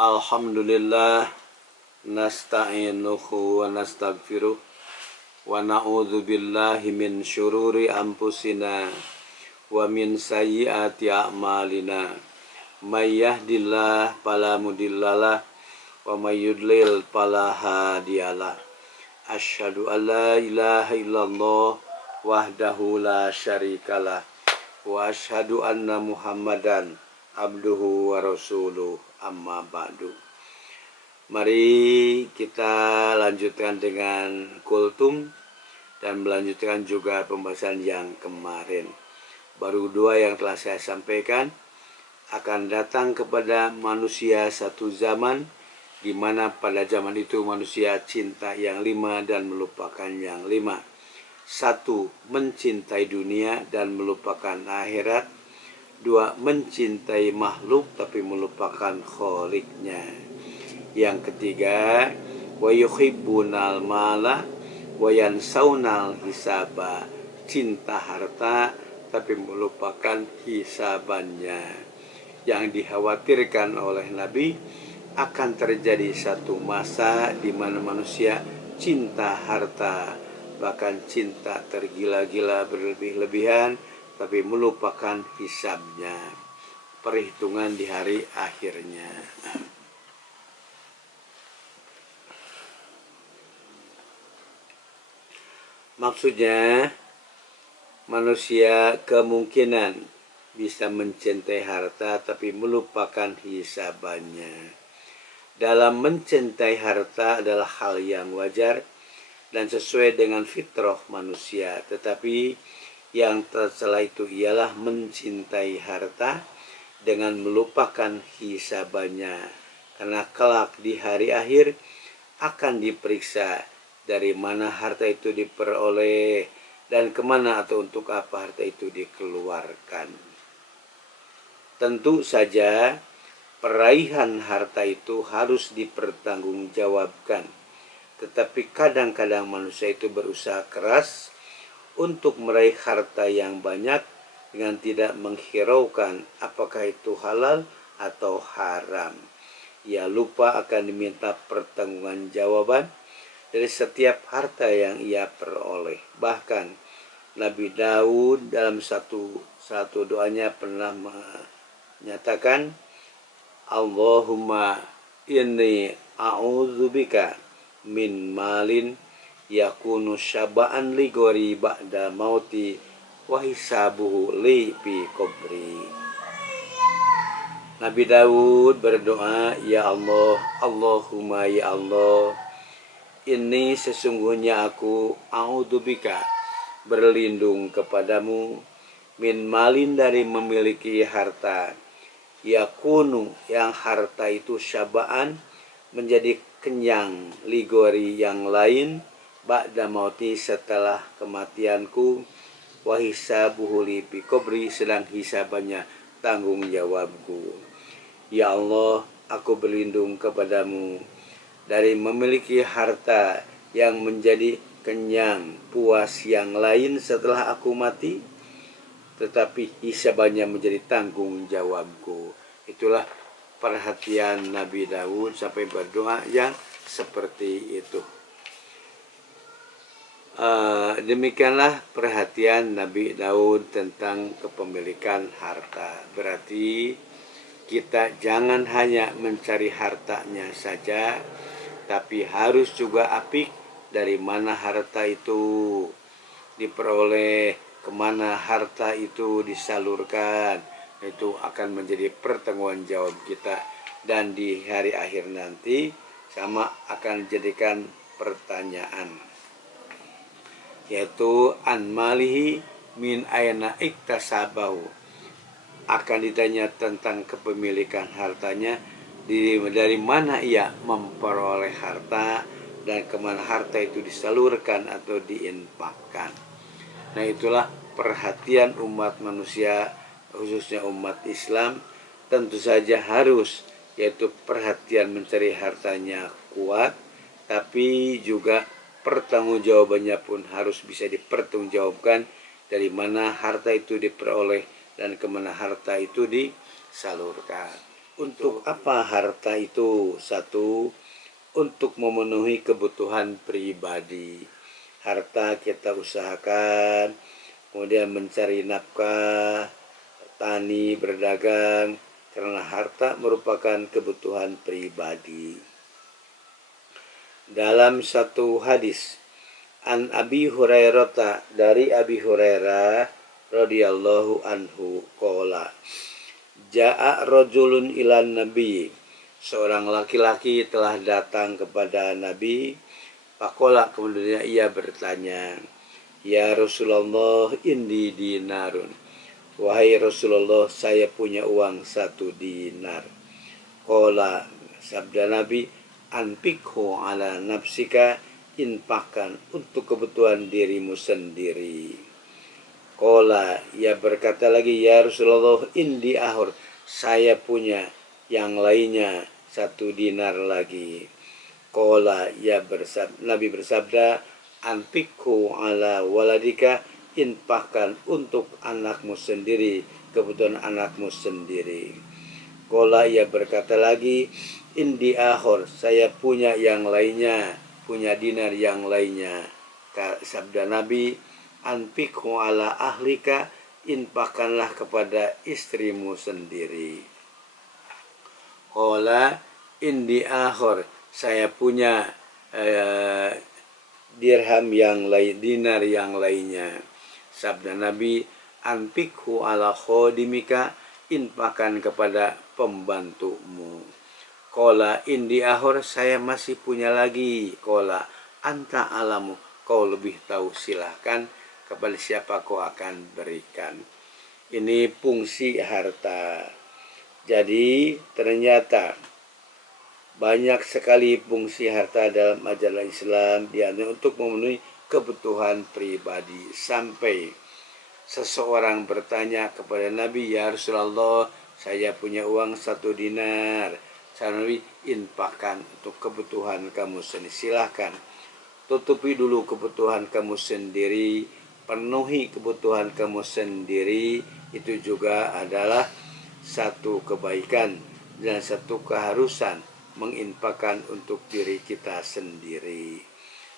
Alhamdulillah nasta'inuhu wa nastaghfiruh wa na'udzu billahi min syururi anfusina wa min sayyiati a'malina. May yahdihillahu fala mudhillalah wa may yudlil fala hadiyalah. Asyhadu an la ilaha illallah wahdahu la syarikalah wa asyhadu anna Muhammadan abduhu wa rasuluh, amma ba'du. Mari kita lanjutkan dengan kultum dan melanjutkan juga pembahasan yang kemarin. Baru dua yang telah saya sampaikan. Akan datang kepada manusia satu zaman di mana pada zaman itu manusia cinta yang lima dan melupakan yang lima. Satu, mencintai dunia dan melupakan akhirat. Dua, mencintai makhluk tapi melupakan kholiknya. Yang ketiga, wa yuhibbunal mala wa yansawnal hisaba. Cinta harta tapi melupakan hisabannya. Yang dikhawatirkan oleh Nabi, akan terjadi satu masa di mana manusia cinta harta, bahkan cinta tergila-gila berlebih-lebihan, tapi melupakan hisabnya, perhitungan di hari akhirnya. Maksudnya, manusia kemungkinan bisa mencintai harta tapi melupakan hisabannya. Dalam mencintai harta adalah hal yang wajar dan sesuai dengan fitrah manusia, tetapi yang tercela itu ialah mencintai harta dengan melupakan hisabannya, karena kelak di hari akhir akan diperiksa dari mana harta itu diperoleh dan kemana atau untuk apa harta itu dikeluarkan. Tentu saja peraihan harta itu harus dipertanggungjawabkan, tetapi kadang-kadang manusia itu berusaha keras untuk meraih harta yang banyak dengan tidak menghiraukan apakah itu halal atau haram. Ia lupa akan diminta pertanggungjawaban dari setiap harta yang ia peroleh. Bahkan Nabi Daud dalam satu doanya pernah menyatakan, Allahumma inni a'udzubika min malin yakunu syaba'an li gori ba'da mauti wa hisabuhu li fi qabri. Nabi Daud berdoa, ya Allah, Allahumma ya Allah, ini sesungguhnya aku a'udzubika, berlindung kepadamu, min malin dari memiliki harta, yakunu yang harta itu syaba'an menjadi kenyang, ligori yang lain, ba'da mauti setelah kematianku, wa hisabuhu li fi qabri sedang hisabannya tanggung jawabku. Ya Allah, aku berlindung kepadamu dari memiliki harta yang menjadi kenyang, puas yang lain setelah aku mati, tetapi hisabannya menjadi tanggung jawabku. Itulah perhatian Nabi Daud sampai berdoa yang seperti itu. Demikianlah perhatian Nabi Daud tentang kepemilikan harta. Berarti kita jangan hanya mencari hartanya saja, tapi harus juga apik dari mana harta itu diperoleh, kemana harta itu disalurkan. Itu akan menjadi pertanggungan jawab kita, dan di hari akhir nanti sama akan dijadikan pertanyaan, yaitu an malihi min aina iktasabahu. Akan ditanya tentang kepemilikan hartanya, dari mana ia memperoleh harta dan kemana harta itu disalurkan atau diinfakkan. Nah, itulah perhatian umat manusia, khususnya umat Islam. Tentu saja harus, yaitu perhatian mencari hartanya kuat, tapi juga pertanggungjawabannya pun harus bisa dipertanggungjawabkan, dari mana harta itu diperoleh dan kemana harta itu disalurkan. Untuk apa harta itu? Satu, untuk memenuhi kebutuhan pribadi. Harta kita usahakan, kemudian mencari nafkah, tani, berdagang, karena harta merupakan kebutuhan pribadi. Dalam satu hadis, an Abi Hurairah, dari Abi Hurairah radhiyallahu anhu qala, ja'a rajulun ilan nabi, seorang laki-laki telah datang kepada Nabi. Faqala, kemudian ia bertanya, ya Rasulullah, indi dinarun, wahai Rasulullah, saya punya uang 1 dinar. Qala, sabda Nabi, anfikhu ala nafsika, infakkan untuk kebutuhan dirimu sendiri. Qala, ia berkata lagi, ya Rasulullah, indi ahur, saya punya yang lainnya 1 dinar lagi. Qala, Nabi bersabda, anfikhu ala waladika, infakkan untuk anakmu sendiri, kebutuhan anakmu sendiri. Qala, ia berkata lagi, indi ahor, saya punya yang lainnya, punya dinar yang lainnya. Sabda Nabi, anfikhu ala ahlika, infakkanlah kepada istrimu sendiri. Qala, indi ahor, saya punya dirham yang lain, dinar yang lainnya. Sabda Nabi, anfikhu ala khodimika, infakkan kepada pembantumu. Qala, indi ahor, saya masih punya lagi. Qala, anta alamu, kau lebih tahu, silahkan kepada siapa kau akan berikan. Ini fungsi harta. Jadi ternyata banyak sekali fungsi harta dalam ajaran Islam, yaitu untuk memenuhi kebutuhan pribadi. Sampai seseorang bertanya kepada Nabi, ya Rasulullah, saya punya uang 1 dinar. Nabi, infakkan untuk kebutuhan kamu sendiri. Silahkan, tutupi dulu kebutuhan kamu sendiri, penuhi kebutuhan kamu sendiri. Itu juga adalah satu kebaikan dan satu keharusan, menginfakkan untuk diri kita sendiri.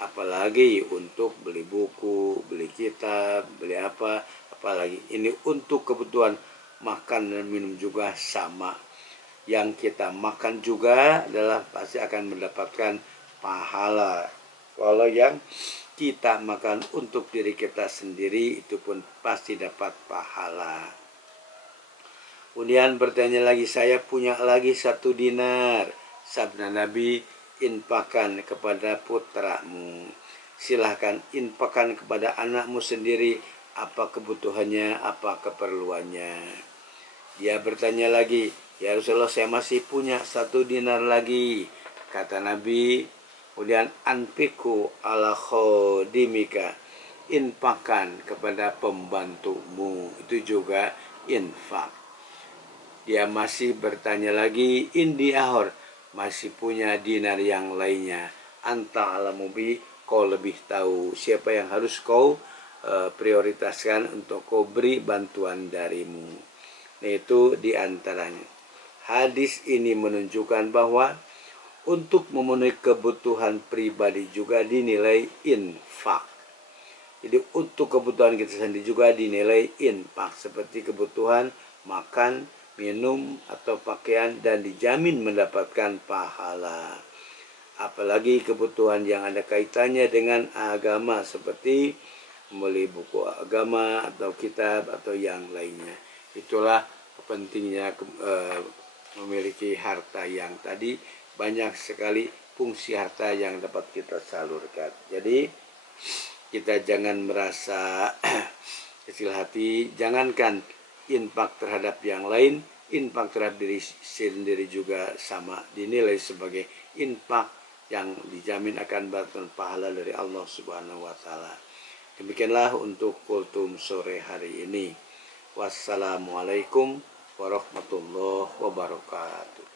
Apalagi untuk beli buku, beli kitab, beli apa, apalagi ini untuk kebutuhan makan dan minum juga sama. Yang kita makan juga adalah pasti akan mendapatkan pahala. Kalau yang kita makan untuk diri kita sendiri, itu pun pasti dapat pahala. Kemudian bertanya lagi, saya punya lagi 1 dinar. Sabda Nabi, infakkan kepada putramu. Silahkan infakkan kepada anakmu sendiri, apa kebutuhannya, apa keperluannya. Dia bertanya lagi, ya Rasulullah, saya masih punya 1 dinar lagi. Kata Nabi, kemudian anfiku ala khodimika, infakkan kepada pembantumu. Itu juga infak. Dia masih bertanya lagi, indi ahor, masih punya dinar yang lainnya. Anta alamubi, kau lebih tahu siapa yang harus kau prioritaskan untuk kau beri bantuan darimu. Nah, itu diantaranya. Hadis ini menunjukkan bahwa untuk memenuhi kebutuhan pribadi juga dinilai infak. Jadi untuk kebutuhan kita sendiri juga dinilai infak, seperti kebutuhan makan, minum, atau pakaian, dan dijamin mendapatkan pahala. Apalagi kebutuhan yang ada kaitannya dengan agama, seperti membeli buku agama atau kitab atau yang lainnya. Itulah pentingnya memiliki harta yang tadi. Banyak sekali fungsi harta yang dapat kita salurkan. Jadi kita jangan merasa kecil hati, jangankan infak terhadap yang lain, infak terhadap diri sendiri juga sama dinilai sebagai infak yang dijamin akan mendapatkan pahala dari Allah Subhanahu wa taala. Demikianlah untuk kultum sore hari ini. Wassalamualaikum warahmatullahi wabarakatuh.